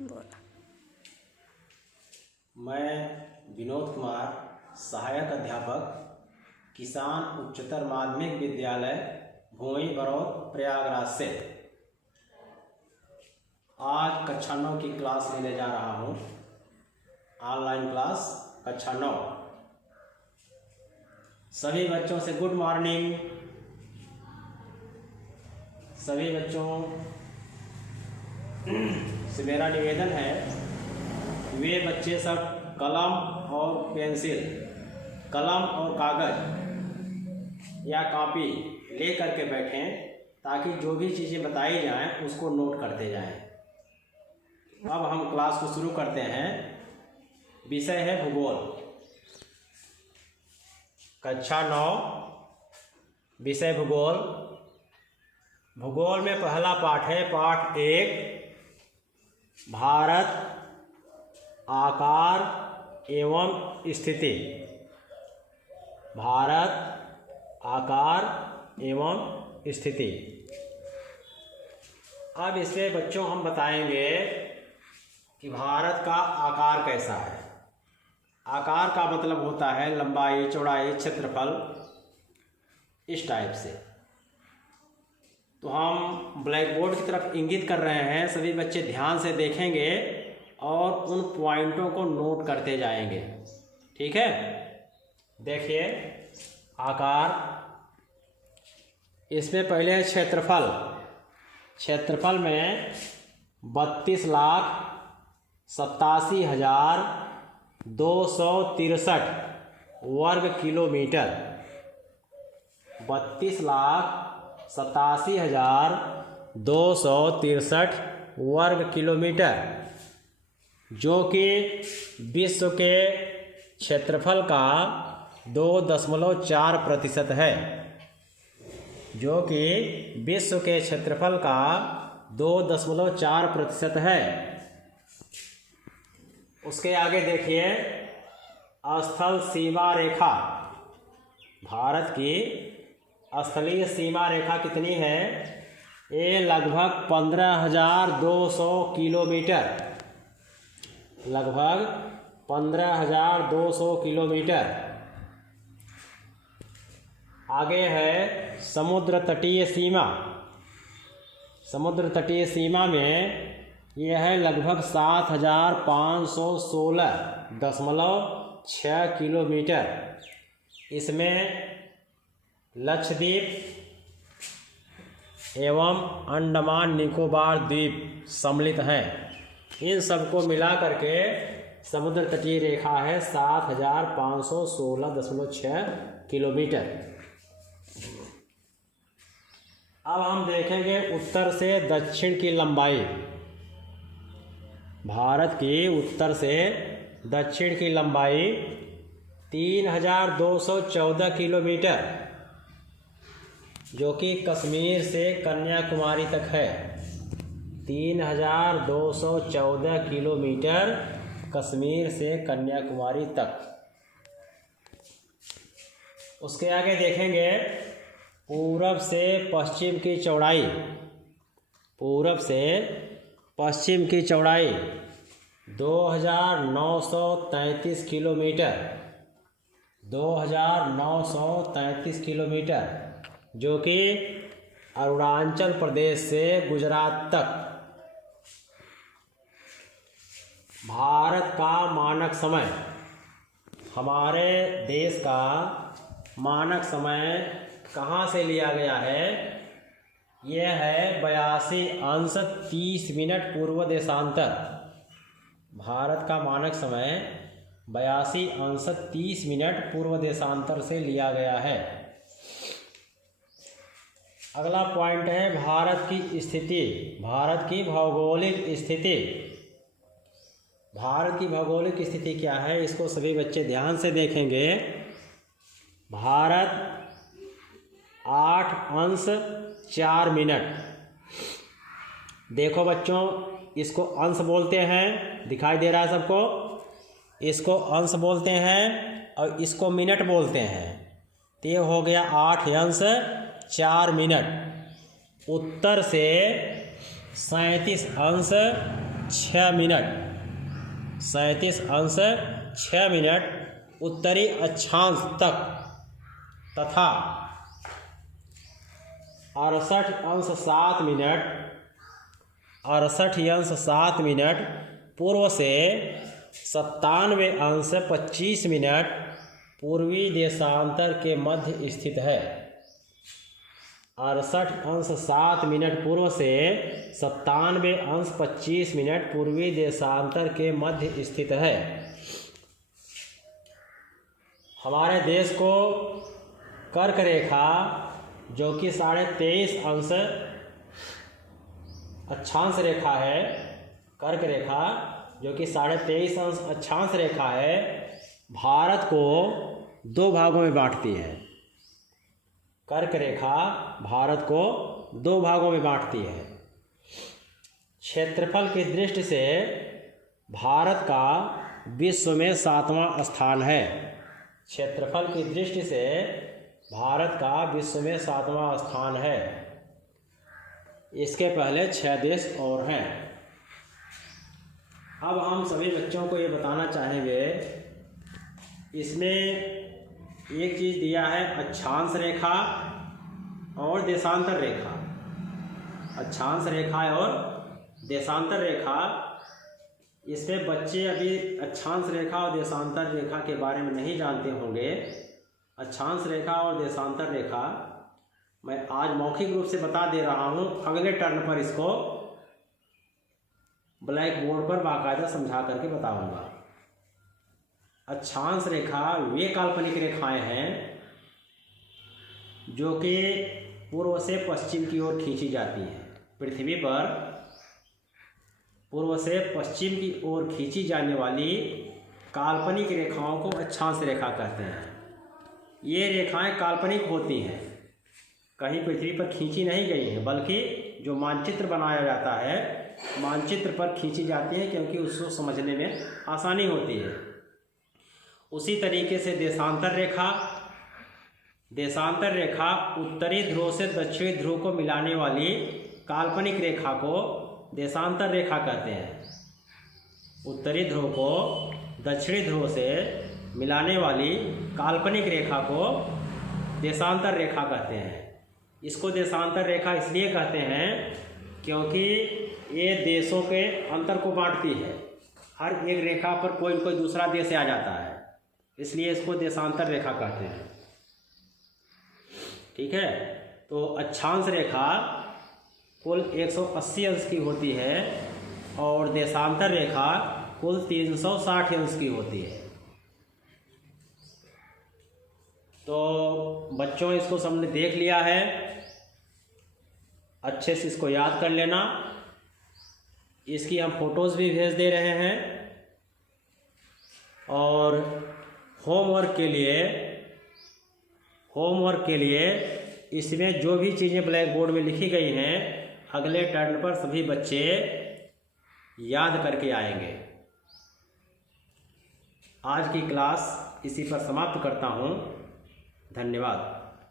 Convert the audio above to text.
बोला। मैं विनोद कुमार, सहायक अध्यापक, किसान उच्चतर माध्यमिक विद्यालय भोई बरौद प्रयागराज से आज कक्षा 9 की क्लास लेने जा रहा हूँ। ऑनलाइन क्लास कक्षा 9। सभी बच्चों से गुड मॉर्निंग। सभी बच्चों से मेरा निवेदन है, वे बच्चे सब कलम और पेंसिल, कलम और कागज़ या कॉपी ले करके बैठें ताकि जो भी चीज़ें बताई जाएं उसको नोट करते जाएं। अब हम क्लास को शुरू करते हैं। विषय है भूगोल। कक्षा 9, विषय भूगोल। भूगोल में पहला पाठ है पाठ 1, भारत, आकार एवं स्थिति। भारत, आकार एवं स्थिति। अब इसमें बच्चों हम बताएंगे कि भारत का आकार कैसा है। आकार का मतलब होता है लंबाई, चौड़ाई, क्षेत्रफल, इस टाइप से। तो हम ब्लैक बोर्ड की तरफ इंगित कर रहे हैं, सभी बच्चे ध्यान से देखेंगे और उन पॉइंटों को नोट करते जाएंगे। ठीक है, देखिए आकार। इसमें पहले है क्षेत्रफल। क्षेत्रफल में 32,87,263 वर्ग किलोमीटर। 32,87,263 वर्ग किलोमीटर, जो कि विश्व के क्षेत्रफल का 2.4% है। जो कि विश्व के क्षेत्रफल का 2.4% है। उसके आगे देखिए स्थल सीमा रेखा। भारत की स्थलीय सीमा रेखा कितनी है? ये लगभग 15,200 किलोमीटर। लगभग 15,200 किलोमीटर। आगे है समुद्र तटीय सीमा। समुद्र तटीय सीमा में यह है लगभग 7,516.6 किलोमीटर। इसमें लक्षद्वीप एवं अंडमान निकोबार द्वीप सम्मिलित हैं। इन सबको मिला करके समुद्र तटीय रेखा है 7,516.6 किलोमीटर। अब हम देखेंगे उत्तर से दक्षिण की लंबाई। भारत की उत्तर से दक्षिण की लंबाई 3,214 किलोमीटर, जो कि कश्मीर से कन्याकुमारी तक है। 3,214 किलोमीटर कश्मीर से कन्याकुमारी तक। उसके आगे देखेंगे पूरब से पश्चिम की चौड़ाई। पूरब से पश्चिम की चौड़ाई 2,933 किलोमीटर। 2,933 किलोमीटर, जो कि अरुणाचल प्रदेश से गुजरात तक। भारत का मानक समय। हमारे देश का मानक समय कहाँ से लिया गया है? यह है 82°30' पूर्व देशांतर। भारत का मानक समय 82°30' पूर्व देशांतर से लिया गया है। अगला पॉइंट है भारत की स्थिति। भारत की भौगोलिक स्थिति। भारत की भौगोलिक स्थिति क्या है, इसको सभी बच्चे ध्यान से देखेंगे। भारत 8°4'। देखो बच्चों, इसको अंश बोलते हैं, दिखाई दे रहा है सबको? इसको अंश बोलते हैं और इसको मिनट बोलते हैं। तो ये हो गया 8°4'। उत्तर से 37°, 6 मिनट 37 अंश 6 मिनट उत्तरी अक्षांश तक तथा 68 अंश 7 मिनट पूर्व से 97 अंश 25 मिनट पूर्वी देशांतर के मध्य स्थित है। 68 अंश 7 मिनट पूर्व से 97 अंश 25 मिनट पूर्वी देशांतर के मध्य स्थित है। हमारे देश को कर्क रेखा जो कि 23.5 अंश अक्षांश रेखा है, कर्क रेखा जो कि 23.5 अंश अक्षांश रेखा है, भारत को 2 भागों में बांटती है। कर्क रेखा भारत को 2 भागों में बांटती है। क्षेत्रफल की दृष्टि से भारत का विश्व में 7वां स्थान है। क्षेत्रफल की दृष्टि से भारत का विश्व में 7वां स्थान है। इसके पहले 6 देश और हैं। अब हम सभी बच्चों को ये बताना चाहेंगे, इसमें एक चीज़ दिया है अक्षांश रेखा और देशांतर रेखा। अक्षांश रेखा और देशांतर रेखा, इसमें बच्चे अभी अक्षांश रेखा और देशांतर रेखा के बारे में नहीं जानते होंगे। अक्षांश रेखा और देशांतर रेखा मैं आज मौखिक रूप से बता दे रहा हूँ, अगले टर्न पर इसको ब्लैक बोर्ड पर बाकायदा समझा करके बताऊंगा। अक्षांश रेखा वे काल्पनिक रेखाएं हैं जो कि पूर्व से पश्चिम की ओर खींची जाती हैं। पृथ्वी पर पूर्व से पश्चिम की ओर खींची जाने वाली काल्पनिक रेखाओं को अक्षांश रेखा कहते हैं। ये रेखाएं काल्पनिक होती हैं, कहीं पृथ्वी पर खींची नहीं गई हैं, बल्कि जो मानचित्र बनाया जाता है मानचित्र पर खींची जाती हैं, क्योंकि उसको समझने में आसानी होती है। उसी तरीके से देशांतर रेखा उत्तरी ध्रुव से दक्षिणी ध्रुव को मिलाने वाली काल्पनिक रेखा को देशांतर रेखा कहते हैं। उत्तरी ध्रुव को दक्षिणी ध्रुव से मिलाने वाली काल्पनिक रेखा को देशांतर रेखा कहते हैं। इसको देशांतर रेखा इसलिए कहते हैं क्योंकि ये देशों के अंतर को बांटती है। हर एक रेखा पर कोई न कोई दूसरा देश आ जाता है, इसलिए इसको देशांतर रेखा कहते हैं। ठीक है, तो अक्षांश रेखा कुल 180 अंश की होती है और देशांतर रेखा कुल 360 अंश की होती है। तो बच्चों इसको सबने देख लिया है, अच्छे से इसको याद कर लेना। इसकी हम फोटोज़ भी भेज दे रहे हैं और होमवर्क के लिए इसमें जो भी चीज़ें ब्लैक बोर्ड में लिखी गई हैं अगले टर्न पर सभी बच्चे याद करके आएंगे। आज की क्लास इसी पर समाप्त करता हूँ। धन्यवाद।